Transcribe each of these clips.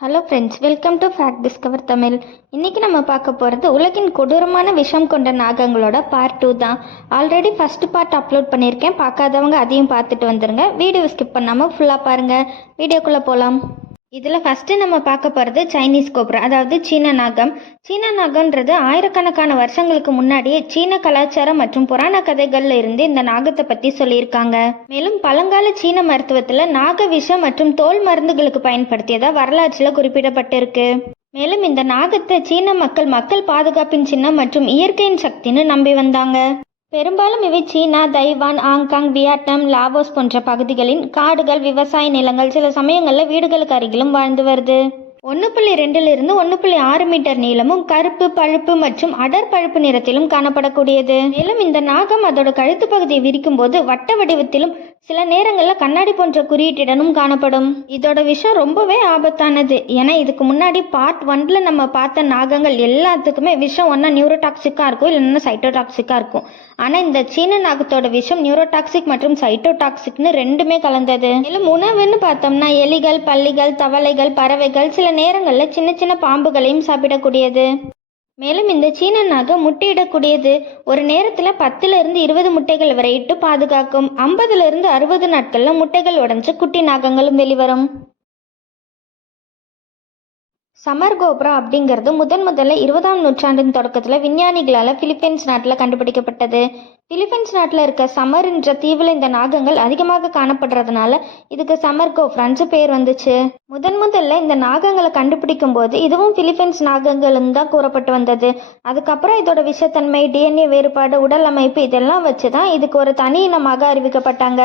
Hello friends, welcome to fact discover Tamil. இன்றைக்கி நம்ம பார்க்க போகிறது உலகின் கொடூரமான விஷம் கொண்ட நாகங்களோட பார்ட் 2 தான். ஆல்ரெடி ஃபஸ்ட்டு பார்ட் அப்லோட் பண்ணியிருக்கேன். பார்க்காதவங்க அதையும் பார்த்துட்டு வந்துடுங்க. வீடியோ ஸ்கிப் பண்ணாமல் ஃபுல்லாக பாருங்கள். வீடியோக்குள்ளே போகலாம். இதில் ஃபஸ்ட்டு நம்ம பார்க்க போகிறது சைனீஸ் கோப்ரா, அதாவது சீன நாகம். சீன நாகம்ன்றது ஆயிரக்கணக்கான வருஷங்களுக்கு முன்னாடியே சீன கலாச்சாரம் மற்றும் புராண கதைகள்ல இருந்து இந்த நாகத்தை பற்றி சொல்லியிருக்காங்க. மேலும் பழங்கால சீன மருத்துவத்தில் நாக விஷம் மற்றும் தோல் மருந்துகளுக்கு பயன்படுத்தியதா வரலாற்றில் குறிப்பிடப்பட்டிருக்கு. மேலும் இந்த நாகத்தை சீன மக்கள் பாதுகாப்பின் சின்னம் மற்றும் இயற்கையின் சக்தின்னு நம்பி வந்தாங்க. பெரும்பாலும் இவை சீனா, தைவான், ஹாங்காங், வியட்நாம், லாவோஸ் போன்ற பகுதிகளின் காடுகள், விவசாய நிலங்கள், சில சமயங்களில் வீடுகளுக்கு அருகிலும் வாழ்ந்து வருது. 1.2 1.6 மீட்டர் நீளமும் கருப்பு, பழுப்பு மற்றும் அடர் பழுப்பு நிறத்திலும் காணப்படக்கூடியது. மேலும் இந்த நாகம் அதோட கழுத்து பகுதியை விரிக்கும் போது வட்ட வடிவத்திலும் சில நேரங்களில் கண்ணாடி போன்ற குறியீட்டுடனும் காணப்படும். இதோட விஷயம் ரொம்பவே ஆபத்தானது. ஏன்னா இதுக்கு முன்னாடி பார்ட் 1ல நம்ம பார்த்த நாகங்கள் எல்லாத்துக்குமே விஷம் ஒன்றா நியூரோடாக்சிக்காக இருக்கும், இல்லைன்னா சைட்டோடாக்சிக்காக இருக்கும். ஆனால் இந்த சீன நாகத்தோட விஷம் நியூரோடாக்சிக் மற்றும் சைட்டோடாக்சிக்னு ரெண்டுமே கலந்தது. மேலும் உணவுன்னு பார்த்தோம்னா எலிகள், பல்லிகள், தவளைகள், பறவைகள், சில நேரங்களில் சின்ன சின்ன பாம்புகளையும் சாப்பிடக்கூடியது. மேலும் இந்த சீன நாகம் முட்டையிடக்கூடியது. ஒரு நேரத்தில் 10 to 20 முட்டைகள் வரை இட்டு பாதுகாக்கும். 50 to 60 நாட்களில் முட்டைகள் உடைஞ்சு குட்டி நாகங்களும் வெளிவரும். சமர் கோப்ரா அப்படிங்கிறது முதல்ல 20ஆம் நூற்றாண்டின் தொடக்கத்தில் விஞ்ஞானிகளால் பிலிப்பைன்ஸ் நாட்டில் கண்டுபிடிக்கப்பட்டது. பிலிப்பைன்ஸ் நாட்டில் இருக்க சமர் என்ற தீவில் இந்த நாகங்கள் அதிகமாக காணப்படுறதுனால இதுக்கு சமர் கோப்ரான்னு பேர் வந்துச்சு. முதல்ல இந்த நாகங்களை கண்டுபிடிக்கும் போது இதுவும் பிலிப்பைன்ஸ் நாகங்களும் தான் கூறப்பட்டு வந்தது. அதுக்கப்புறம் இதோட விஷத்தன்மை, டிஎன்ஏ வேறுபாடு, உடல் அமைப்பு இதெல்லாம் வச்சு தான் இதுக்கு ஒரு தனி இனமாக அறிவிக்கப்பட்டாங்க.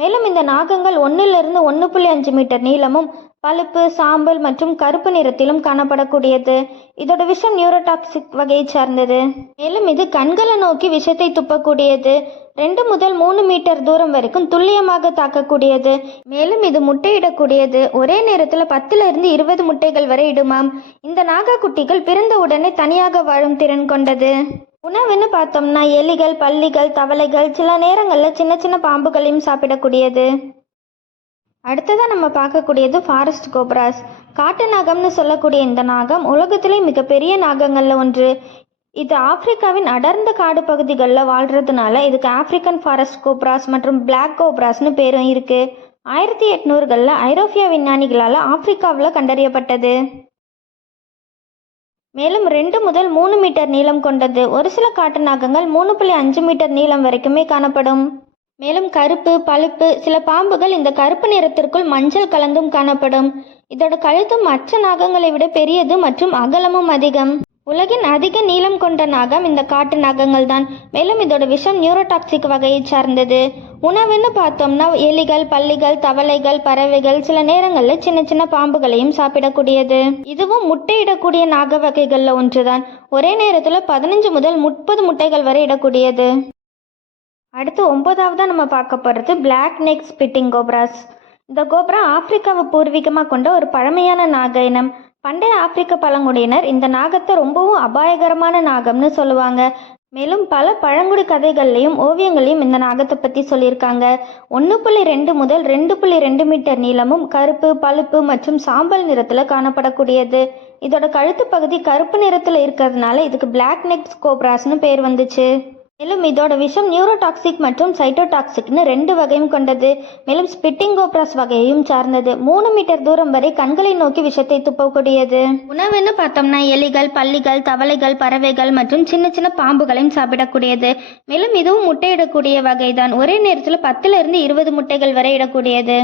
மேலும் இந்த நாகங்கள் 1 to 1.5 மீட்டர் நீளமும் பழுப்பு, சாம்பல் மற்றும் கருப்பு நிறத்திலும் காணப்படக்கூடியது. இதோட விஷம் நியூரோடாக்சிக் வகையை சார்ந்தது. மேலும் இது கண்களை நோக்கி விஷத்தை துப்பக்கூடியது. 2 to 3 மீட்டர் தூரம் வரைக்கும் துல்லியமாக தாக்கக்கூடியது. மேலும் இது முட்டையிடக்கூடியது. ஒரே நேரத்தில் 10 to 20 முட்டைகள் வரை இடுமாம். இந்த நாகக்குட்டிகள் பிறந்த உடனே தனியாக வாழும் திறன் கொண்டது. உணவுன்னு பார்த்தோம்னா எலிகள், பல்லிகள், தவளைகள், சில நேரங்களில் சின்ன சின்ன பாம்புகளையும் சாப்பிடக்கூடியது. அடுத்ததாக நம்ம பார்க்கக்கூடியது ஃபாரஸ்ட் கோப்ராஸ். காட்டு நாகம்னு சொல்லக்கூடிய இந்த நாகம் உலகத்திலே மிகப்பெரிய நாகங்களில் ஒன்று. இது ஆப்பிரிக்காவின் அடர்ந்த காடு பகுதிகளில் வாழ்கிறதுனால இதுக்கு ஆப்பிரிக்கன் ஃபாரஸ்ட் கோப்ராஸ் மற்றும் பிளாக் கோப்ராஸ்னு பேரும் இருக்கு. 1800களில் ஐரோப்பிய விஞ்ஞானிகளால் ஆப்பிரிக்காவில் கண்டறியப்பட்டது. மேலும் 2 to 3 மீட்டர் நீளம் கொண்டது. ஒரு சில காட்டு நாகங்கள் 3.5 மீட்டர் நீளம் வரைக்குமே காணப்படும். மேலும் கருப்பு, பழுப்பு, சில பாம்புகள் இந்த கருப்பு நிறத்திற்குள் மஞ்சள் கலந்தும் காணப்படும். இதோட கழுத்து மற்ற நாகங்களை விட பெரியது மற்றும் அகலமும் அதிகம். உலகின் அதிக நீளம் கொண்ட நாகம் இந்த காட்டு நாகங்கள் தான். மேலும் இதோட விஷம் நியூரோடாக்சிக் வகையை சார்ந்தது. உணவுன்னு பார்த்தோம்னா எலிகள், பல்லிகள், தவளைகள், பறவைகள், சில நேரங்களில் சின்ன சின்ன பாம்புகளையும் சாப்பிடக்கூடியது. இதுவும் முட்டையிடக்கூடிய நாக வகைகளில் ஒன்றுதான். ஒரே நேரத்தில் 15 to 30 முட்டைகள் வரை இடக்கூடியது. அடுத்து 9ஆவதாக நம்ம பார்க்க போகிறது பிளாக் நெக் ஸ்பிட்டிங் கோப்ராஸ். இந்த கோப்ரா ஆப்பிரிக்காவை பூர்வீகமாக கொண்ட ஒரு பழமையான நாக இனம். பண்டைய ஆப்பிரிக்க பழங்குடியினர் இந்த நாகத்தை ரொம்பவும் அபாயகரமான நாகம்னு சொல்லுவாங்க. மேலும் பல பழங்குடி கதைகள்லையும் ஓவியங்களையும் இந்த நாகத்தை பற்றி சொல்லியிருக்காங்க. 1.2 to 2.2 மீட்டர் நீளமும் கருப்பு, பழுப்பு மற்றும் சாம்பல் நிறத்தில் காணப்படக்கூடியது. இதோட கழுத்து பகுதி கருப்பு நிறத்தில் இருக்கிறதுனால இதுக்கு பிளாக் நெக் கோப்ராஸ்னு பேர் வந்துச்சு. மேலும் இதோட விஷம் நியூரோடாக்சிக் மற்றும் சைட்டோடாக்சிக்னு 2 வகையும் கொண்டது. மேலும் ஸ்பிட்டிங் கோப்ராஸ் வகையையும் சார்ந்தது. 3 மீட்டர் தூரம் வரை கண்களை நோக்கி விஷத்தை துப்பக்கூடியது. உணவுன்னு பார்த்தோம்னா எலிகள், பல்லிகள், தவளைகள், பறவைகள் மற்றும் சின்ன சின்ன பாம்புகளையும் சாப்பிடக்கூடியது. மேலும் இதுவும் முட்டையிடக்கூடிய வகைதான். ஒரே நேரத்தில் 10 to 20 முட்டைகள் வரை இடக்கூடியது.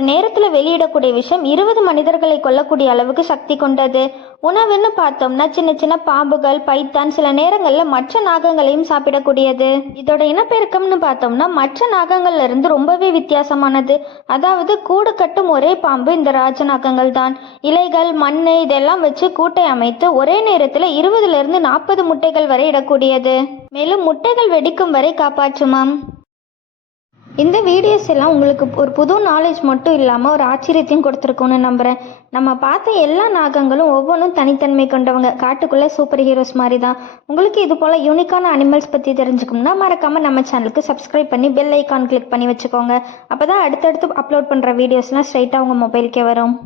நேரத்தில் வெளியிடக்கூடிய விஷம் 20 மனிதர்களை கொல்லக்கூடிய அளவுக்கு சக்தி கொண்டது. உணவுன்னு பார்த்தோம்னா சின்ன சின்ன பாம்புகள், பைத்தான், சில நேரங்களில் மற்ற நாகங்களையும் சாப்பிடக்கூடியது. இதோட இனப்பெருக்கம்னு பார்த்தோம்னா மற்ற நாகங்கள்ல இருந்து ரொம்பவே வித்தியாசமானது. அதாவது கூடு கட்டும் ஒரே பாம்பு இந்த ராஜநாகங்கள் தான். இலைகள், மண் இதெல்லாம் வச்சு கூட்டை அமைத்து ஒரே நேரத்தில் 20 to 40 முட்டைகள் வரை இடக்கூடியது. மேலும் முட்டைகள் வெடிக்கும் வரை காப்பாற்றுமாம். இந்த வீடியோஸ் எல்லாம் உங்களுக்கு ஒரு புது நாலேஜ் மட்டும் இல்லாமல் ஒரு ஆச்சரியத்தையும் கொடுத்துருக்கோன்னு நம்புகிறேன். நம்ம பார்த்த எல்லா நாகங்களும் ஒவ்வொன்றும் தனித்தன்மை கொண்டவங்க, காட்டுக்குள்ளே சூப்பர் ஹீரோஸ் மாதிரி தான். உங்களுக்கு இது போல் யூனிக்கான அனிமல்ஸ் பற்றி தெரிஞ்சுக்கணும்னா மறக்காமல் நம்ம சேனலுக்கு சப்ஸ்கிரைப் பண்ணி பெல் ஐக்கான் கிளிக் பண்ணி வச்சுக்கோங்க. அப்போ தான் அடுத்தடுத்து அப்லோட் பண்ணுற வீடியோஸ்லாம் ஸ்ட்ரைட்டாக உங்கள் மொபைலுக்கே வரும்.